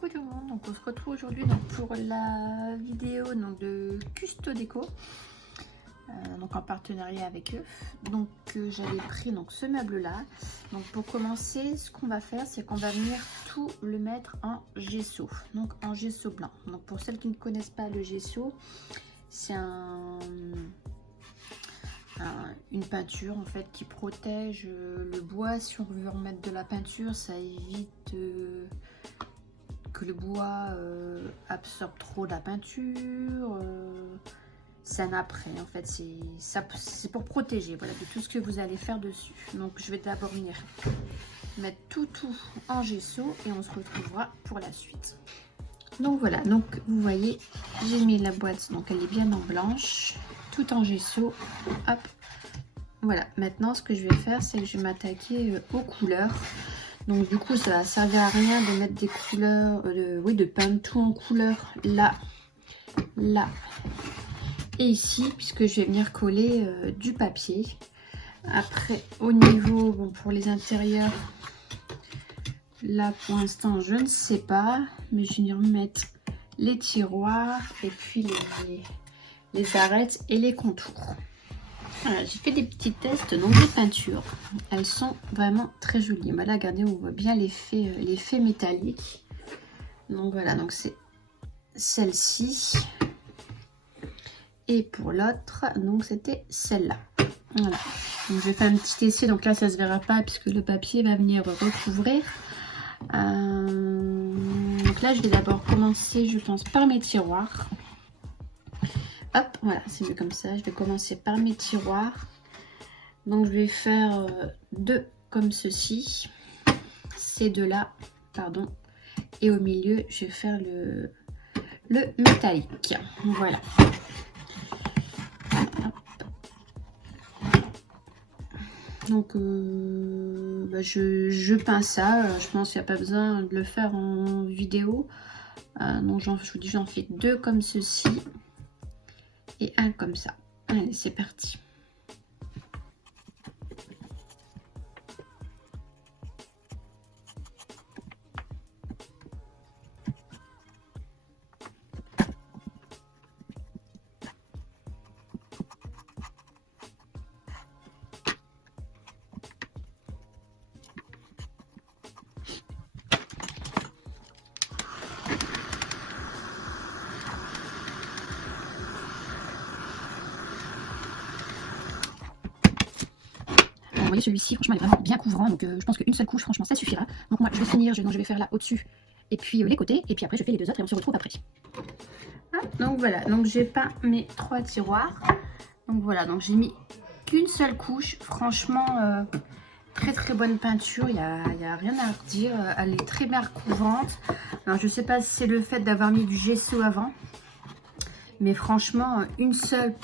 Coucou tout le monde, donc on se retrouve aujourd'hui donc pour la vidéo donc de Custo Déco, donc en partenariat avec eux. Donc j'avais pris donc ce meuble là. Donc pour commencer, ce qu'on va faire, c'est qu'on va venir tout le mettre en gesso, donc en gesso blanc. Donc pour celles qui ne connaissent pas le gesso, c'est une peinture en fait qui protège le bois. Si on veut remettre de la peinture, ça évite que le bois absorbe trop la peinture. C'est un après en fait, c'est pour protéger, voilà, de tout ce que vous allez faire dessus. Donc je vais d'abord venir mettre tout en gesso et on se retrouvera pour la suite. Donc voilà, donc vous voyez, j'ai mis la boîte, donc elle est bien en blanche, tout en gesso. Hop, voilà. Maintenant ce que je vais faire, c'est que je vais m'attaquer aux couleurs. Donc du coup ça va servir à rien de mettre des couleurs, de peindre tout en couleur là et ici, puisque je vais venir coller du papier. Après au niveau, bon, pour les intérieurs, là pour l'instant je ne sais pas, mais je vais venir mettre les tiroirs et puis les arêtes et les contours. Voilà, j'ai fait des petits tests donc des peintures, elles sont vraiment très jolies. Là regardez, on voit bien l'effet métallique. Donc voilà, donc c'est celle-ci, et pour l'autre donc c'était celle-là. Voilà, donc je vais faire un petit essai. Donc là ça se verra pas puisque le papier va venir recouvrir. Donc là je vais d'abord commencer, je pense, par mes tiroirs. Hop, voilà, c'est mieux comme ça. Je vais commencer par mes tiroirs. Donc je vais faire deux comme ceci, ces deux là, pardon, et au milieu je vais faire le métallique. Voilà. Hop. Donc je peins ça. Je pense qu'il n'y a pas besoin de le faire en vidéo. Donc je vous dis, j'en fais deux comme ceci et un comme ça. Allez, c'est parti. Vous voyez, celui-ci franchement il est vraiment bien couvrant, donc je pense qu'une seule couche franchement ça suffira. Donc moi je vais finir, je vais faire là au-dessus et puis les côtés, et puis après je fais les deux autres et on se retrouve après. Donc voilà, donc j'ai peint mes trois tiroirs. Donc voilà, donc j'ai mis qu'une seule couche. Franchement très bonne peinture, il y a rien à redire, elle est très bien recouvrante. Alors je sais pas si c'est le fait d'avoir mis du gesso avant, mais franchement une seule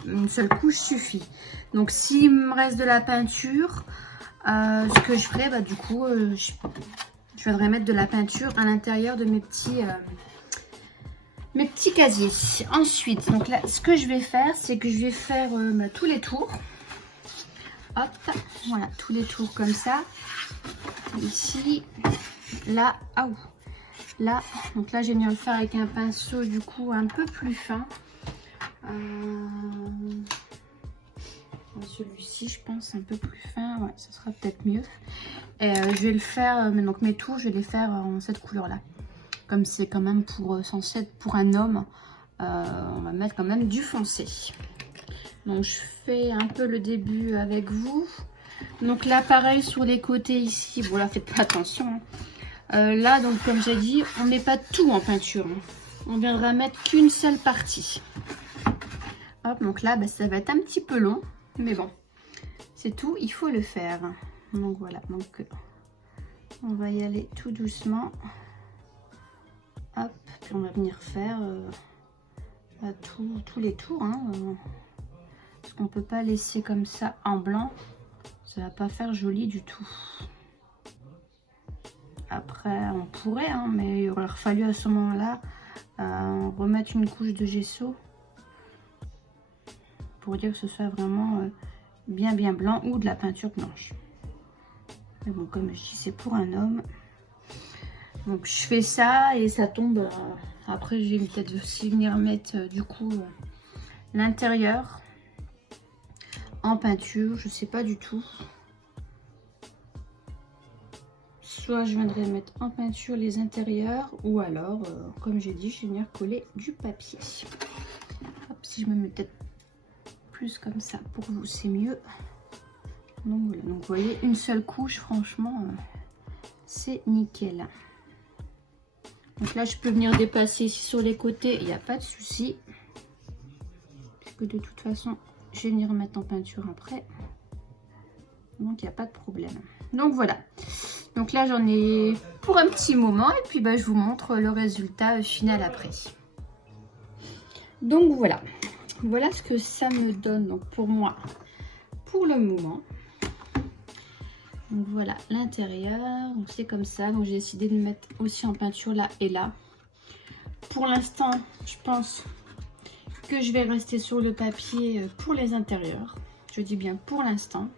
couche suffit. Donc s'il me reste de la peinture, ce que je ferai, du coup je viendrai mettre de la peinture à l'intérieur de mes petits casiers. Ensuite, donc là ce que je vais faire, c'est que je vais faire tous les tours. Hop, voilà, tous les tours comme ça. Ici, là, ah, là, donc là j'ai bien le faire avec un pinceau du coup un peu plus fin. Celui-ci je pense un peu plus fin, ouais, ça sera peut-être mieux. Et je vais le faire, donc mes tours je vais les faire en cette couleur là, comme c'est quand même censé être pour un homme, on va mettre quand même du foncé. Donc je fais un peu le début avec vous. Donc là pareil sur les côtés ici, bon là faites pas attention, hein. Là donc comme j'ai dit, on met pas tout en peinture, hein. On viendra mettre qu'une seule partie. Hop, donc là ça va être un petit peu long, mais bon, c'est tout, il faut le faire. Donc voilà, donc on va y aller tout doucement. Hop, puis on va venir faire tous les tours, hein, parce qu'on peut pas laisser comme ça en blanc, ça va pas faire joli du tout. Après on pourrait, hein, mais il aurait fallu à ce moment là remettre une couche de gesso pour dire que ce soit vraiment bien blanc, ou de la peinture blanche. Mais bon, comme je dis, c'est pour un homme. Donc je fais ça et ça tombe. Après je vais peut-être aussi venir mettre du coup l'intérieur en peinture, je sais pas du tout. Soit je viendrai mettre en peinture les intérieurs ou alors, comme j'ai dit, je vais venir coller du papier. Hop, si je me mets peut-être plus comme ça pour vous, c'est mieux. Donc voilà, donc vous voyez, une seule couche, franchement, c'est nickel. Donc là, je peux venir dépasser ici sur les côtés, il n'y a pas de souci. Puisque de toute façon, je vais venir remettre en peinture après. Donc, il n'y a pas de problème. Donc voilà. Donc là, j'en ai pour un petit moment. Et puis, bah, je vous montre le résultat final après. Donc voilà. Voilà ce que ça me donne donc pour moi, pour le moment. Donc voilà l'intérieur, donc c'est comme ça. Donc j'ai décidé de mettre aussi en peinture là et là. Pour l'instant, je pense que je vais rester sur le papier pour les intérieurs. Je dis bien pour l'instant.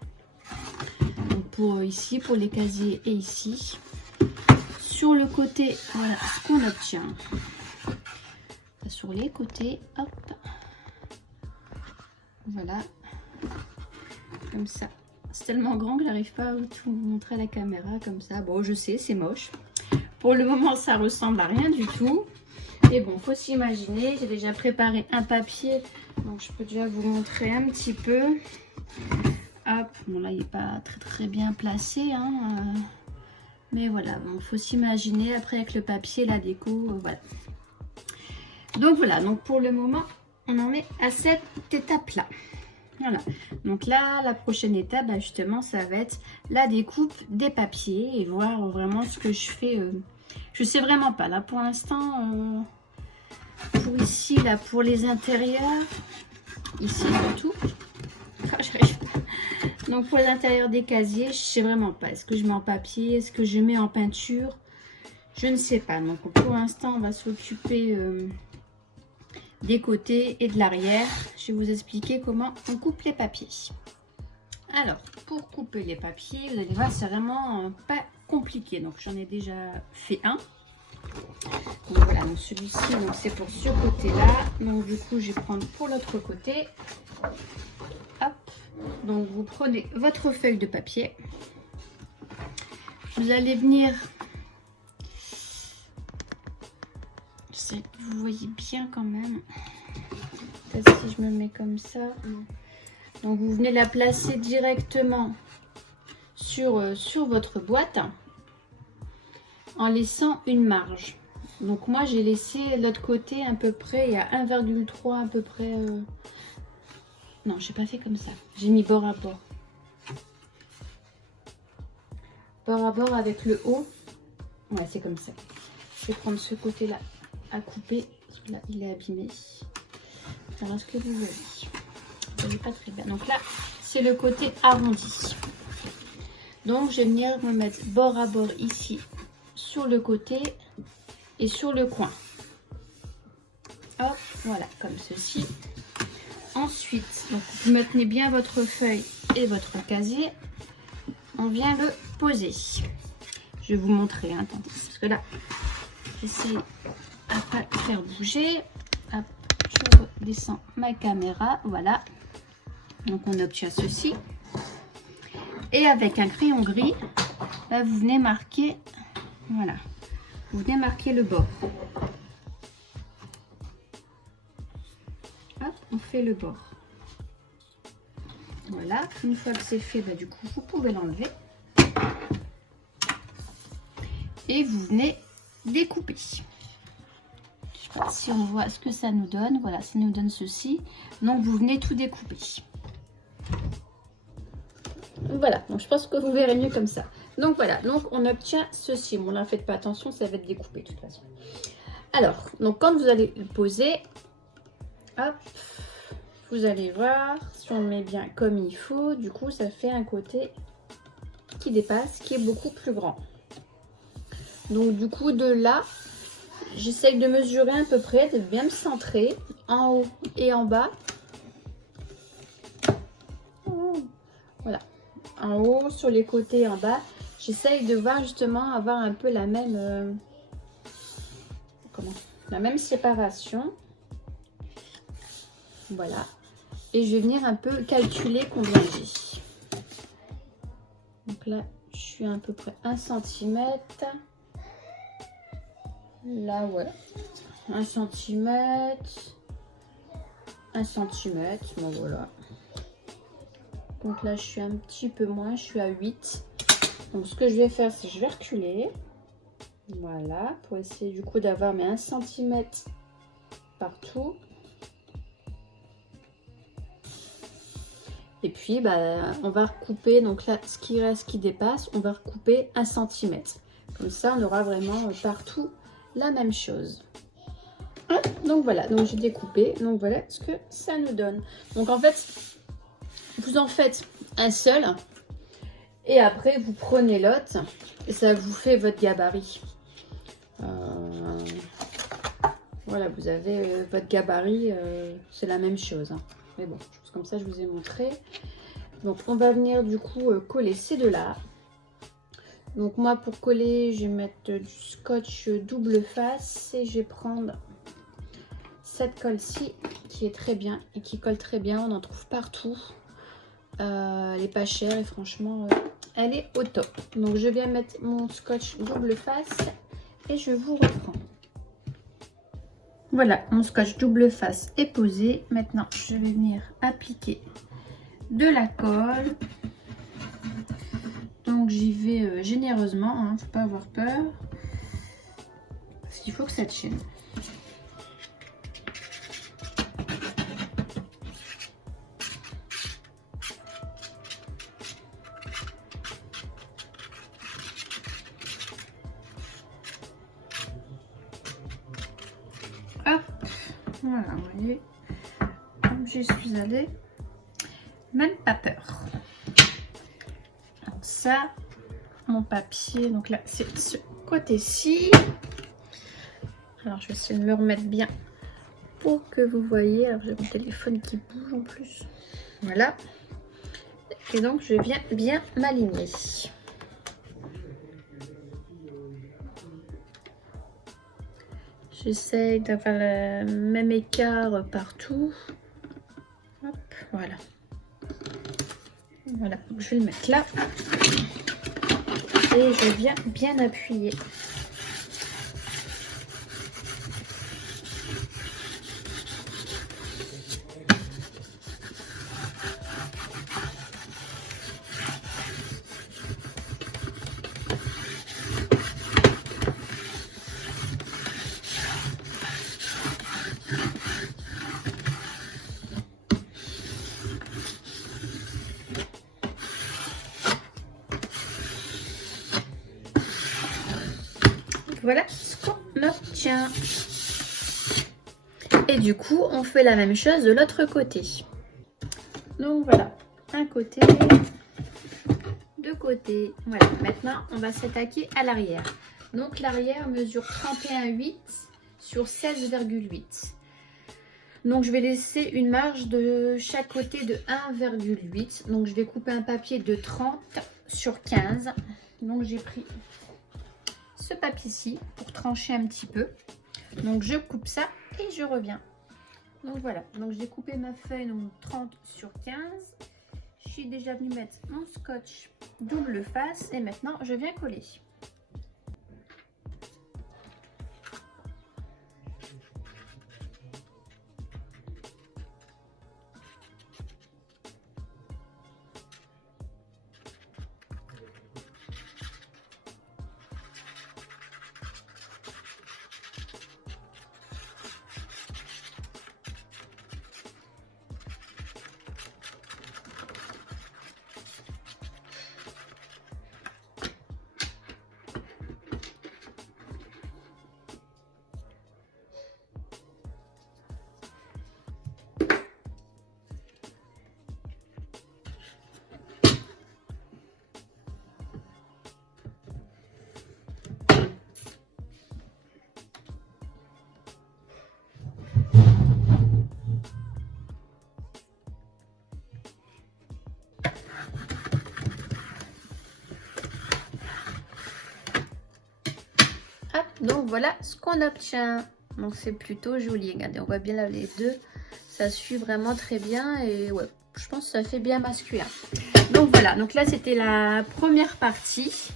Donc pour ici, pour les casiers et ici. Sur le côté, voilà ce qu'on obtient. Sur les côtés, hop. Voilà. Comme ça. C'est tellement grand que j'arrive pas à tout vous montrer à la caméra comme ça. Bon, je sais, c'est moche. Pour le moment, ça ressemble à rien du tout. Et bon, faut s'imaginer. J'ai déjà préparé un papier. Donc, je peux déjà vous montrer un petit peu. Hop, bon là, il n'est pas très bien placé. Hein, mais voilà, bon, faut s'imaginer. Après, avec le papier, la déco, voilà. Donc, voilà. Donc, pour le moment, on en est à cette étape-là. Voilà, donc là, la prochaine étape, bah justement, ça va être la découpe des papiers et voir vraiment ce que je fais. Je sais vraiment pas, là, pour l'instant, pour ici, là, pour les intérieurs, ici, surtout, j'arrive pas. Donc, pour les intérieurs des casiers, je sais vraiment pas. Est-ce que je mets en papier? Est-ce que je mets en peinture? Je ne sais pas. Donc, pour l'instant, on va s'occuper des côtés et de l'arrière. Je vais vous expliquer comment on coupe les papiers. Alors, pour couper les papiers, vous allez voir, c'est vraiment pas compliqué. Donc, j'en ai déjà fait un. Donc, voilà, donc celui-ci, c'est pour ce côté-là. Donc, du coup, je vais prendre pour l'autre côté. Hop. Donc, vous prenez votre feuille de papier. Vous allez venir... Vous voyez bien quand même. Peut-être si je me mets comme ça. Donc vous venez la placer directement sur votre boîte en laissant une marge. Donc moi j'ai laissé l'autre côté à peu près, il y a 1,3 à peu près. Non, j'ai pas fait comme ça. J'ai mis bord à bord. Bord à bord avec le haut. Ouais, c'est comme ça. Je vais prendre ce côté-là à couper, parce que là il est abîmé. Alors est-ce que vous voyez? Vous voyez pas très bien. Donc là c'est le côté arrondi. Donc je vais venir me mettre bord à bord ici sur le côté et sur le coin. Hop, voilà, comme ceci. Ensuite, donc vous maintenez bien votre feuille et votre casier. On vient le poser. Je vais vous montrer, hein, attendez, parce que là j'essaie à pas le faire bouger. Hop, je redescends ma caméra, voilà. Donc on obtient ceci. Et avec un crayon gris, là, vous venez marquer, voilà, vous venez marquer le bord. Hop, on fait le bord. Voilà, une fois que c'est fait, bah, du coup, vous pouvez l'enlever. Et vous venez découper. Si on voit ce que ça nous donne, voilà, ça nous donne ceci. Donc vous venez tout découper. Voilà, donc je pense que vous verrez mieux comme ça. Donc voilà, donc on obtient ceci. Bon là, faites pas attention, ça va être découpé de toute façon. Alors, donc quand vous allez le poser, hop, vous allez voir, si on le met bien comme il faut, du coup ça fait un côté qui dépasse, qui est beaucoup plus grand. Donc du coup de là, j'essaye de mesurer à peu près, de bien me centrer en haut et en bas. Voilà, en haut, sur les côtés, en bas. J'essaye de voir justement avoir un peu la même la même séparation. Voilà. Et je vais venir un peu calculer combien j'ai. Donc là, je suis à peu près 1 cm. Là, ouais. 1 cm. 1 cm. Bon, voilà. Donc là, je suis un petit peu moins. Je suis à 8. Donc, ce que je vais faire, c'est que je vais reculer. Voilà. Pour essayer du coup d'avoir mes 1 cm partout. Et puis, bah, on va recouper. Donc là, ce qui reste, qui dépasse, on va recouper 1 cm. Comme ça, on aura vraiment partout la même chose. Donc voilà, donc j'ai découpé. Donc voilà ce que ça nous donne. Donc en fait, vous en faites un seul. Et après, vous prenez l'autre. Et ça vous fait votre gabarit. Voilà, vous avez votre gabarit. C'est la même chose. Hein. Mais bon, comme ça, je vous ai montré. Donc, on va venir du coup coller ces deux-là. Donc, moi, pour coller, je vais mettre du scotch double face et je vais prendre cette colle-ci qui est très bien et qui colle très bien. On en trouve partout. Elle n'est pas chère et franchement, elle est au top. Donc, je viens mettre mon scotch double face et je vous reprends. Voilà, mon scotch double face est posé. Maintenant, je vais venir appliquer de la colle. Donc, j'y vais généreusement, hein, faut pas avoir peur. Parce qu'il faut que ça tienne. Hop, voilà, vous voyez, comme j'y suis allée, même pas peur. Donc ça, mon papier, donc là, c'est ce côté-ci. Alors, je vais essayer de me remettre bien pour que vous voyez. Alors, j'ai mon téléphone qui bouge en plus. Voilà. Et donc, je viens bien m'aligner. J'essaye d'avoir le même écart partout. Hop, voilà. Voilà, donc je vais le mettre là. Et je viens bien appuyer. Voilà ce qu'on obtient. Et du coup, on fait la même chose de l'autre côté. Donc voilà, un côté, deux côtés. Voilà, maintenant, on va s'attaquer à l'arrière. Donc l'arrière mesure 31,8 sur 16,8. Donc je vais laisser une marge de chaque côté de 1,8. Donc je vais couper un papier de 30 sur 15. Donc j'ai pris ce papier-ci pour trancher un petit peu. Donc je coupe ça et je reviens. Donc voilà, donc j'ai coupé ma feuille donc 30 sur 15. Je suis déjà venue mettre mon scotch double face et maintenant je viens coller. Donc voilà ce qu'on obtient. Donc c'est plutôt joli. Regardez, on voit bien là les deux. Ça suit vraiment très bien. Et ouais, je pense que ça fait bien masculin. Donc voilà, donc là c'était la première partie.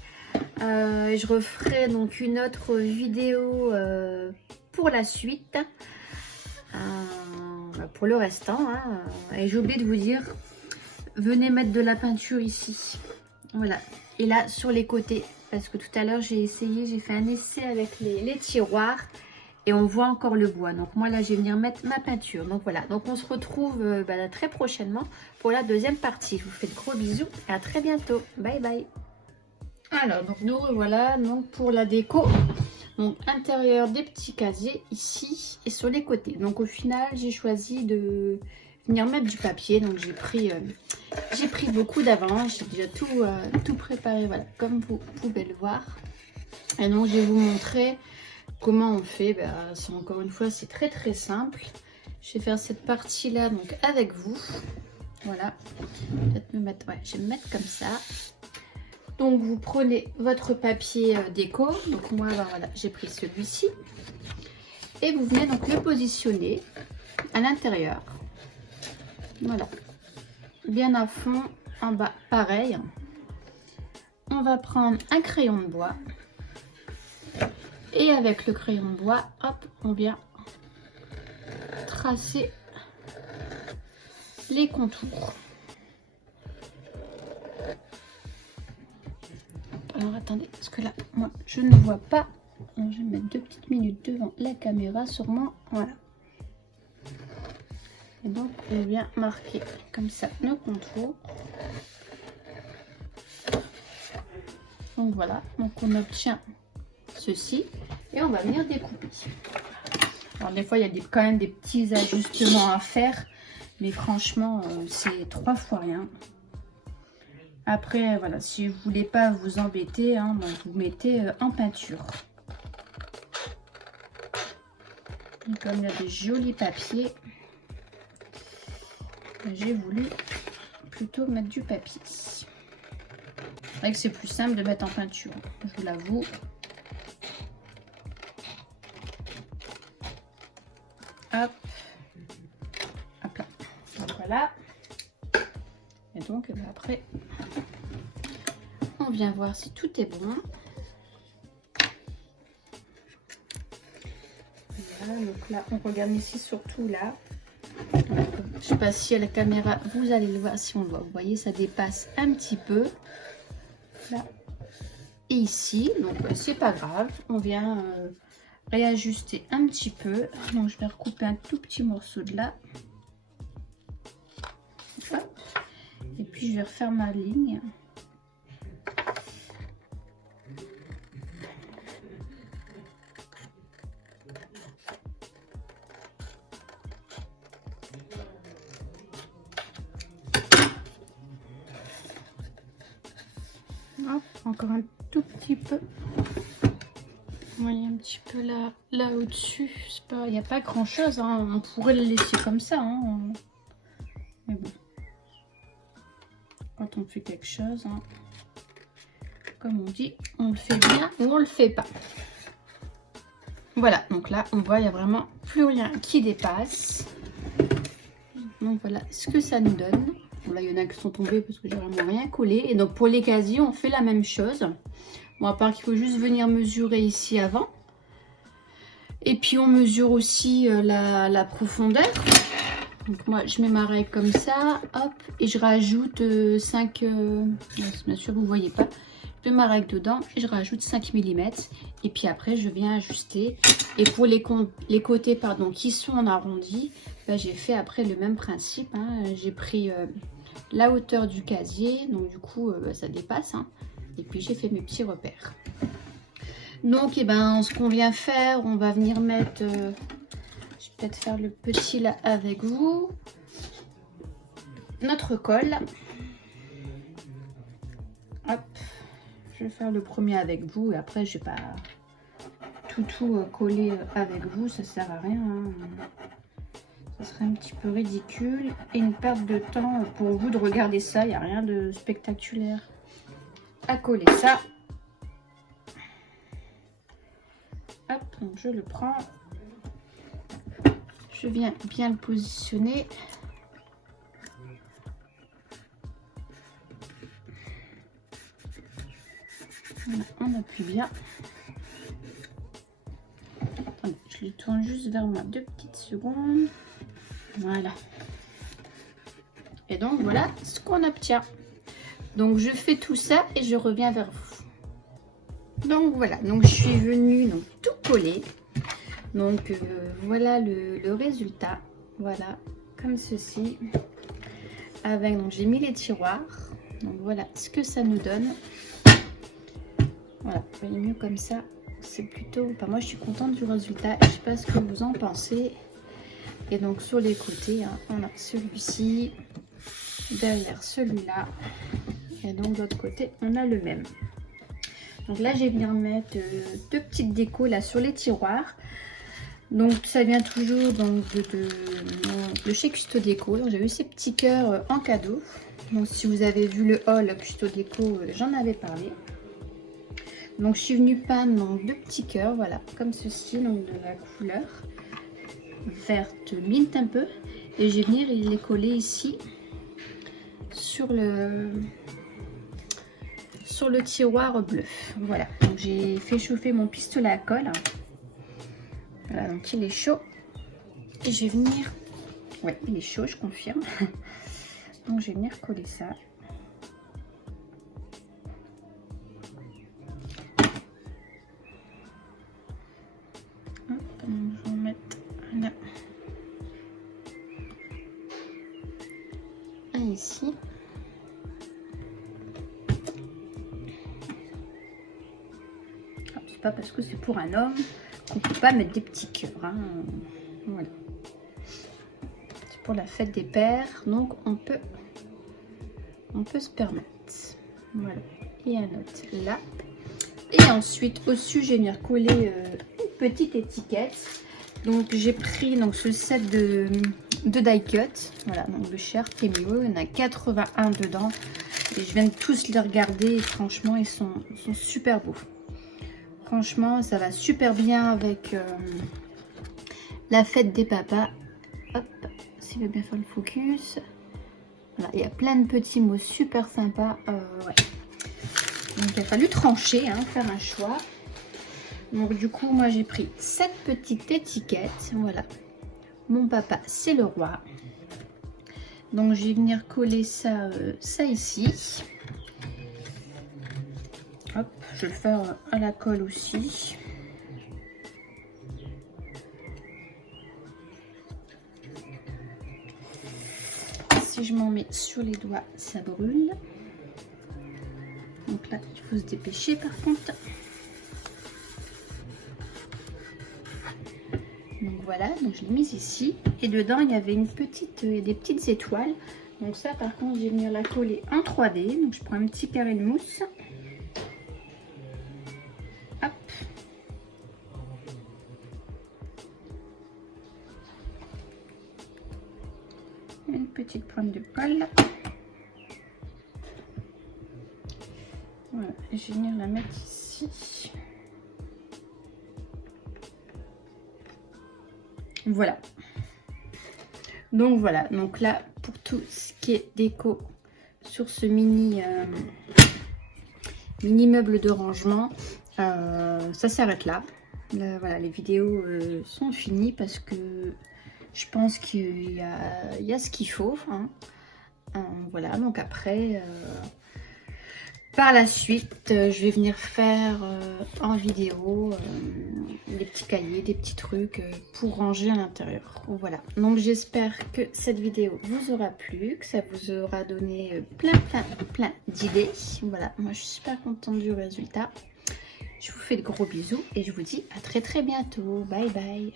Je referai donc une autre vidéo pour la suite. Pour le restant. Hein. Et j'ai oublié de vous dire, venez mettre de la peinture ici. Voilà. Et là sur les côtés. Parce que tout à l'heure j'ai fait un essai avec les tiroirs. Et on voit encore le bois. Donc moi là je vais venir mettre ma peinture. Donc voilà. Donc on se retrouve très prochainement pour la deuxième partie. Je vous fais de gros bisous et à très bientôt. Bye bye. Alors donc nous revoilà donc pour la déco. Donc intérieur des petits casiers ici et sur les côtés. Donc au final j'ai choisi de venir mettre du papier. Donc j'ai pris beaucoup d'avance. J'ai déjà tout préparé. Voilà, comme vous pouvez le voir. Et donc je vais vous montrer comment on fait. Encore une fois c'est très simple. Je vais faire cette partie là donc avec vous. Voilà. Peut-être me mettre. Ouais, je vais me mettre comme ça. Donc vous prenez votre papier déco. Donc moi voilà, j'ai pris celui-ci. Et vous venez donc le positionner à l'intérieur. Voilà. Bien à fond, en bas, pareil. On va prendre un crayon de bois. Et avec le crayon de bois, hop, on vient tracer les contours. Alors attendez, parce que là, moi, je ne vois pas. Alors, je vais mettre 2 petites minutes devant la caméra, sûrement. Voilà. Et donc, on vient marquer comme ça nos contours. Donc voilà, donc on obtient ceci. Et on va venir découper. Alors des fois, il y a quand même des petits ajustements à faire. Mais franchement, c'est 3 fois rien. Après, voilà, si vous voulez pas vous embêter, hein, vous mettez en peinture. Et comme il y a des jolis papiers, j'ai voulu plutôt mettre du papier. C'est vrai que c'est plus simple de mettre en peinture, je vous l'avoue. Hop, hop là. Donc voilà. Et donc après, on vient voir si tout est bon. Voilà, donc là, on regarde ici surtout là. Je sais pas si à la caméra, vous allez le voir, si on le voit. Vous voyez, ça dépasse un petit peu. Là. Et ici, donc c'est pas grave. On vient réajuster un petit peu. Donc je vais recouper un tout petit morceau de là. Hop. Et puis je vais refaire ma ligne. Hop, encore un tout petit peu. Vous voyez un petit peu là au-dessus. Il n'y a pas grand chose. Hein. On pourrait le laisser comme ça. Hein. Mais bon. Quand on fait quelque chose, hein, comme on dit, on le fait bien ou on le fait pas. Voilà, donc là, on voit, il n'y a vraiment plus rien qui dépasse. Donc voilà ce que ça nous donne. Bon, là, il y en a qui sont tombés parce que j'ai vraiment rien collé. Et donc pour les casiers, on fait la même chose. Bon, à part qu'il faut juste venir mesurer ici avant. Et puis on mesure aussi la profondeur. Donc moi, je mets ma règle comme ça, hop, et je rajoute 5, bien sûr vous ne voyez pas, je mets ma règle dedans et je rajoute 5 mm. Et puis après, je viens ajuster. Et pour les côtés qui sont en arrondi, j'ai fait après le même principe. Hein. J'ai pris la hauteur du casier, donc du coup, ça dépasse. Hein. Et puis j'ai fait mes petits repères. Donc, ce qu'on vient faire, on va venir mettre... je vais peut-être faire le petit là avec vous. Notre colle. Hop. Je vais faire le premier avec vous et après je vais pas tout coller avec vous. Ça sert à rien. Hein. Ça serait un petit peu ridicule et une perte de temps pour vous de regarder ça. Il n'y a rien de spectaculaire à coller ça. Hop, donc je le prends. je viens bien le positionner. Voilà, on appuie bien. Attendez, je les tourne juste vers moi 2 petites secondes. Voilà. Et donc voilà ce qu'on obtient. Donc je fais tout ça et je reviens vers vous. Donc voilà, donc je suis venue donc tout coller. Donc voilà le résultat. Voilà, comme ceci. Avec, donc j'ai mis les tiroirs. Donc voilà ce que ça nous donne. Voilà, vous voyez mieux comme ça. C'est plutôt, enfin, moi je suis contente du résultat. Je sais pas ce que vous en pensez. Et donc sur les côtés, hein, on a celui-ci, derrière celui-là, et donc de l'autre côté on a le même. Donc là je vais venir mettre 2 petites décos là sur les tiroirs. Donc ça vient toujours donc de chez Custo Déco. Donc j'ai eu ces petits cœurs en cadeau. Donc si vous avez vu le haul Custo Déco, j'en avais parlé. Donc je suis venue peindre donc 2 petits cœurs, voilà, comme ceci, donc de la couleur verte mint un peu, et je vais venir les coller ici sur le tiroir bleu. Voilà, donc j'ai fait chauffer mon pistolet à colle. Voilà, donc il est chaud et je vais venir, ouais, il est chaud, je confirme. Donc je vais venir coller ça. Je vais en mettre là. Un ici. C'est pas parce que c'est pour un homme qu'on peut pas mettre des petits cœurs. Hein. Voilà. C'est pour la fête des pères, donc on peut se permettre. Voilà. Et un autre là. Et ensuite au-dessus, je vais venir coller une petite étiquette. Donc j'ai pris donc ce set de die cut. Voilà, donc le Cher Premium. Il y en a 81 dedans. Et je viens de tous les regarder. Et franchement, ils sont super beaux. Franchement, ça va super bien avec la fête des papas. Hop, s'il veut bien faire le focus. Voilà, il y a plein de petits mots super sympas. Ouais. Donc il a fallu trancher, hein, faire un choix. Donc du coup, moi j'ai pris cette petite étiquette. Voilà. Mon papa, c'est le roi. Donc je vais venir coller ça, ça ici. Hop, je vais le faire à la colle aussi. Si je m'en mets sur les doigts, ça brûle. Donc là, il faut se dépêcher par contre. Donc voilà, donc je l'ai mise ici. Et dedans, il y avait des petites étoiles. Donc ça, par contre, je vais venir la coller en 3D. Donc je prends un petit carré de mousse. Hop. Une petite pointe de colle. Voilà, je vais venir la mettre ici. Voilà. Donc voilà, donc là pour tout ce qui est déco sur ce mini meuble de rangement, ça s'arrête là. Voilà, les vidéos sont finies parce que je pense qu'il y a ce qu'il faut. Hein. Voilà, donc après, par la suite, je vais venir faire en vidéo des petits cahiers, des petits trucs pour ranger à l'intérieur. Voilà, donc j'espère que cette vidéo vous aura plu, que ça vous aura donné plein d'idées. Voilà, moi je suis super contente du résultat. Je vous fais de gros bisous et je vous dis à très bientôt. Bye bye.